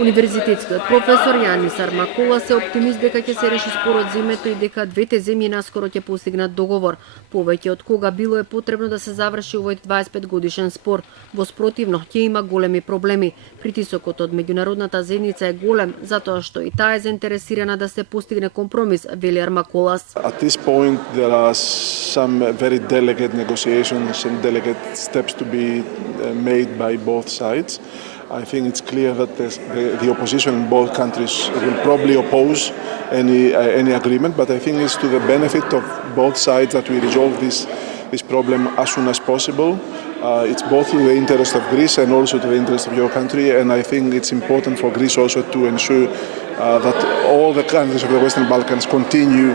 Универзитетскиот професор Јанис Армаколас е оптимист дека ќе се реши спорот земјето и дека двете земји наскоро ќе постигнат договор. Повеќе од кога било е потребно да се заврши овој 25 годишен спор. Во спротивно ќе има големи проблеми. Притисокот од меѓународната заедница е голем, затоа што и таа е заинтересирана да се постигне компромис, вели Армаколас. At this point there are some very delicate negotiations and delicate steps to be made by both sides. I think it's clear that the opposition in both countries will probably oppose any agreement, but I think it's to the benefit of both sides that we resolve this problem as soon as possible. It's both in the interest of Greece and also to the interest of your country, and I think it's important for Greece also to ensure that all the countries of the Western Balkans continue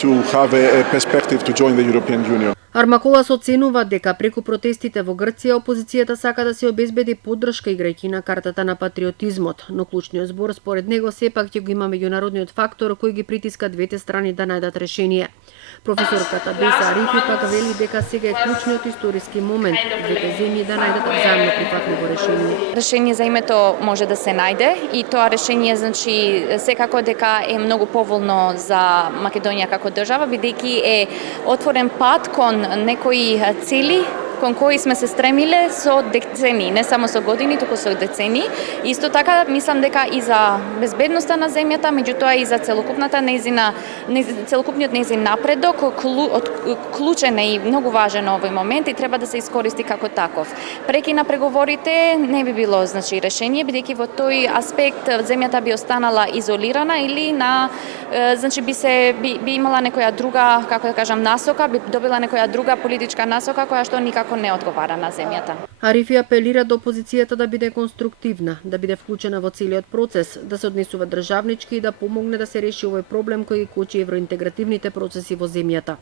to have a perspective to join the European Union. Армаколас оценува дека преку протестите во Грција опозицијата сака да се обезбеди поддршка играјќи на картата на патриотизмот, но клучниот збор според него сепак ќе го има меѓународниот фактор кој ги притиска двете страни да најдат решение. Професорката Беса Арифи пак вели дека сега е клучниот историски момент двете земји да најдат заедно прифатливо решение. Решение за името може да се најде и тоа решение значи секако дека е многу поволно за Македонија како држава, бидејќи е отворен пат кон некои цели кон кои сме се стремиле со децени, не само со години, туку со децени. Исто така мислам дека и за безбедноста на земјата, меѓутоа и за целокупниот нејзин напредок клучен е и многу важен овој момент и треба да се искористи како таков. Преки на преговорите не би било значи решение, бидејќи во тој аспект земјата би останала изолирана или значи би имала некоја друга, како да кажам, насока, би добила некоја друга политичка насока која што никако не одговара на земјата. Арифи апелира до опозицијата да биде конструктивна, да биде вклучена во целиот процес, да се однесува државнички и да помогне да се реши овој проблем кој ги кочи евроинтегративните процеси во земјата.